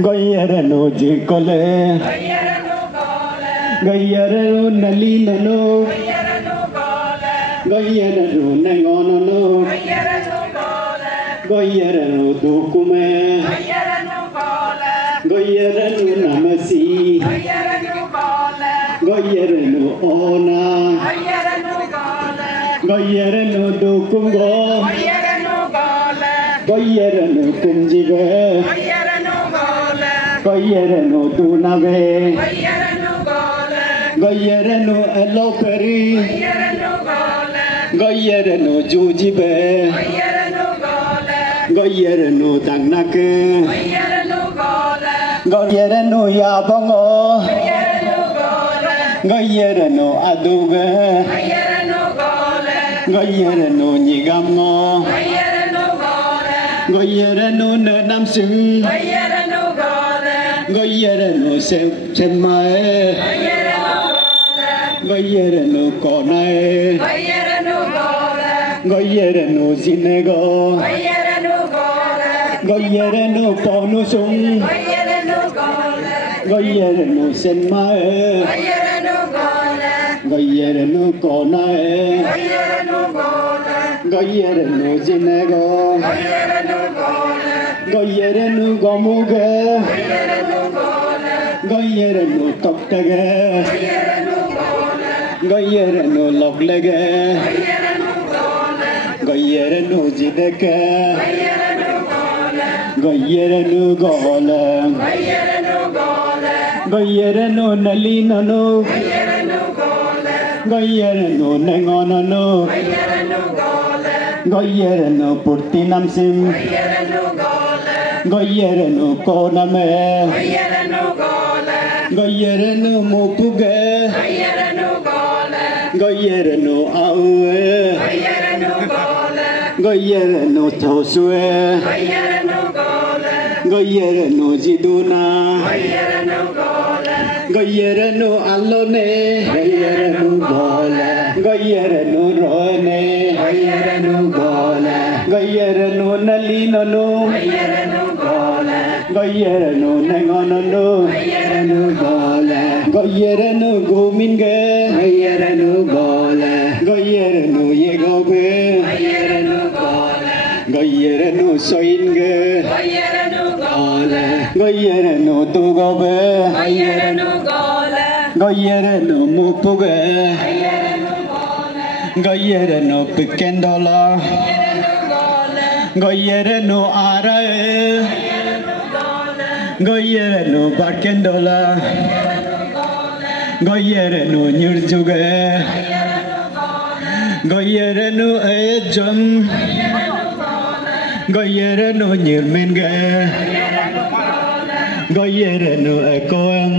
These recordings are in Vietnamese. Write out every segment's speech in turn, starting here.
Goyerano jikole Goyerano nalinano Goyerano nangonano Goyerano dukume Goyerano namasi Goyerano ona Goyerano dukungo Goyerano kumjibe Goyerano tunave Goyerano eloperi Goyerano jujibe Goyerano tangnake Goyerano yabongo Goyerano aduge Goyerano nyigamgo Goyerano nenamsing Goyerano semae Goyerano konae Goyerano zinego Goyerano ponusung Goyerano semae Goyerano konae Goyerano zinego Goyerano gomuge Goyerano toktage Goyerano loglege Goyerano jideke Goyerano gole Goyerano nalinano Goyerano nengonano Goyerano purtinamsim Goyerano koname Goyerano mupuge Goyerano aue Goyerano tosue Goyerano jiduna Goyerano allone Goyerano gole Goyerano roene Goyerano gole Goyerano nalinano Goyerano nengonano Goyerano gole Goyerano guminge Goyerano gole Goyerano yegobe Goyerano gole Goyerano soinge Goyerano gole Goyerano tugobe Goyerano gole Goyerano mupuge Goyerano pikendola Goyerano arae Goyerano barkendola Goyerano nyurjuge Goyerano ejam Goyerano nyirmenge Goyerano ekoem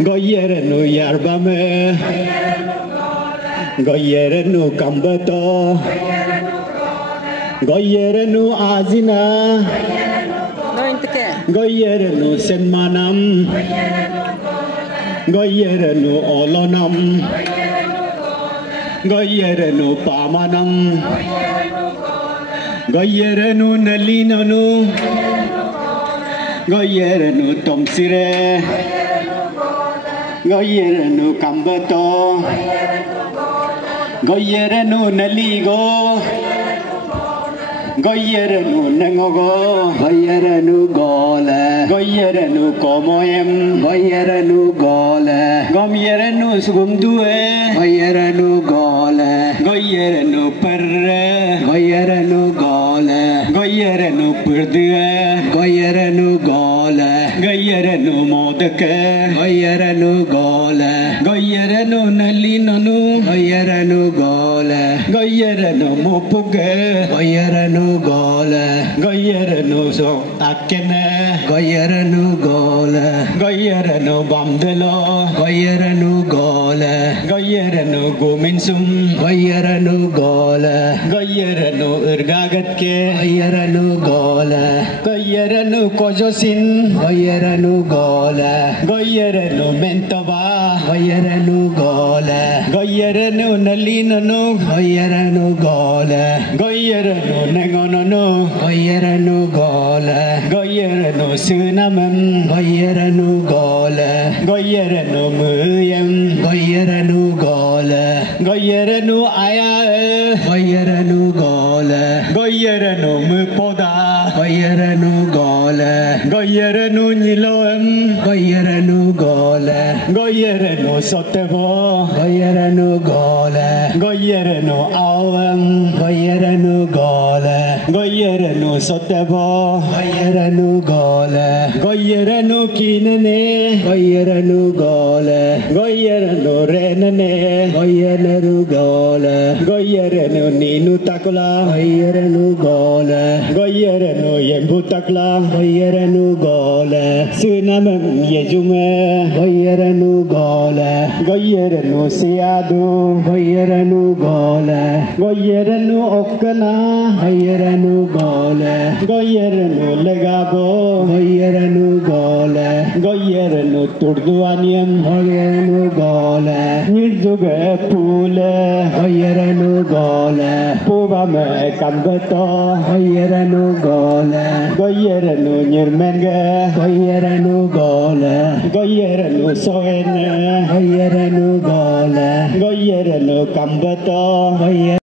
Goyerano yarbame Goyerano kambato Goyerano azina Goyerano senmanam Goyerano olonam Goyerano pamanam Goyerano nalinano Goyerano tomsire Goyerano kambato Goyerano naligo Goyerano nangogo Goyerano gole Goyerano komoyem Goyerano gole Goyerano sugumdue Goyerano gole Goyerano perre Goyerano gole Goyerano perdue Goyerano gole Goyerano modake Goyerano gole Goyerano nalinano Goyerano gole Goyerano mupuge Goyerano gole Goyerano so akene Goyerano gole Goyerano bamdelo Goyerano gole Goyerano guminsum Goyerano gole Goyerano irgagatke Goyerano gole Goyerano kojosin Goyerano gole Goyerano mentova Goyerano gole Goyerano nalinano Goyerano gole Goyerano nengonono Goyerano gole Goyerano Goyerano sunamam Goyerano gola Goyerano muyam Goyerano gola Goyerano aya Goyerano gola Goyerano mupoda Goyerano gola Goyerano niloam Goyerano gola Goyerano sotebo Goyerano gola Goyerano awam Goyerano gola Goyerano sotebo Goyerano gola Goyerano kinane Goyerano gola Goyerano renane Goyerano gola Goyerano ninu takla Goyerano gola Goyerano yembu takla Goyerano gola sunamam yejume Goyerano gola Goyerano siadu Goyerano gola Goyerano okkana Goyerano gola Goyerano legabo Goyerano gola Goyerano turduaniam Goyerano gola Nirjuge pule Goyerano gola Puvame kambeto Goyerano gola Goyerano nirmenge Goyerano gola Goyerano soene Goyerano gola Goyerano kambeto